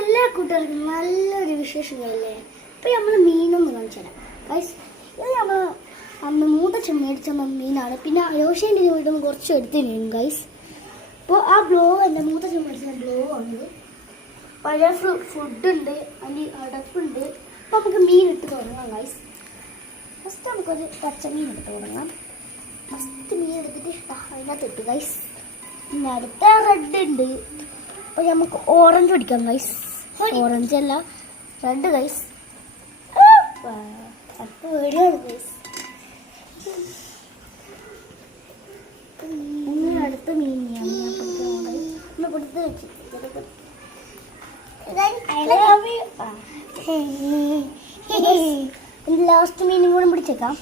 എല്ലാ കൂട്ടുകാർക്കും നല്ലൊരു വിശേഷമല്ലേ. ഇപ്പം നമ്മൾ മീനൊന്ന് കാണിച്ചു തരാം ഗൈസ്. ഇത് നമ്മൾ അന്ന് മൂത്തച്ഛൻ മേടിച്ച മീനാണ്. പിന്നെ രോഷേൻ്റെ വീട്ടിൽ നിന്ന് കുറച്ച് എടുത്തിരുന്നു ഗൈസ്. അപ്പോൾ ആ ബ്ലോ എൻ്റെ മൂത്തച്ഛൻ മേടിച്ച ബ്ലോ ആണ്. പഴയ ഫുഡുണ്ട്, അതിന് അടപ്പുണ്ട്. അപ്പോൾ നമുക്ക് മീൻ ഇട്ട് തുടങ്ങാം ഗൈസ്. ഫസ്റ്റ് നമുക്കൊരു പച്ചമീൻ ഇട്ട് തുടങ്ങാം. ഫസ്റ്റ് മീൻ എടുത്തിട്ട് അതിനകത്ത് ഇട്ട് ഗൈസ്. പിന്നെ അടുത്ത റെഡ് ഉണ്ട്. അപ്പോൾ നമുക്ക് ഓറഞ്ച് പിടിക്കാം ഗൈസ്. ഓറഞ്ച് അല്ല, റെഡ് ഗൈസ്. അപ്പോൾ വീഡിയോയാണ് ഗൈസ്. ഇനി അടുത്ത മീൻ ഒന്ന് കൊടുത്ത് വെച്ച് ലാസ്റ്റ് മീനും കൂടെ പിടിച്ചേക്കാം.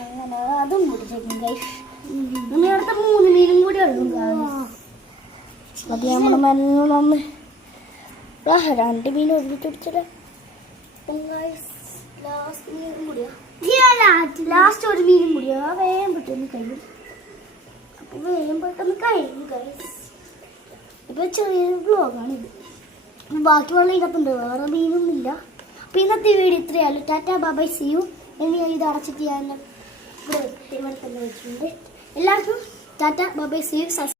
അങ്ങനെ അതും പിടിച്ചേക്കും ഗൈസ്. ഇനി അടുത്ത 3 മീനും കൂടി ഉള്ളു. അത് നമ്മുടെ മരുന്ന് 2 മീൻ ഒരുമിച്ച് പിടിച്ചത്. ലാസ്റ്റ് ഒരു മീനും കൂടിയാ വേഗം പെട്ടെന്ന് കഴിയും. അപ്പൊ വേഗം പെട്ടെന്ന് കഴിയും ഗൈസ്. ഇപ്പൊ ചെറിയൊരു വ്ലോഗാണിത്. ബാക്കിയുള്ള ഇതിനകത്തുണ്ട്, വേറെ മീനൊന്നുമില്ല. അപ്പൊ ഇന്നത്തെ വീഡിയോ ഇത്രയല്ലോ. Tata bye see you. ഇനി ഇത് അടച്ചിട്ട് ഞാൻ ഇവിടെ തന്നെ വെച്ചിട്ടുണ്ട്. എല്ലാവർക്കും ടാറ്റാ ബൈ സീ യു.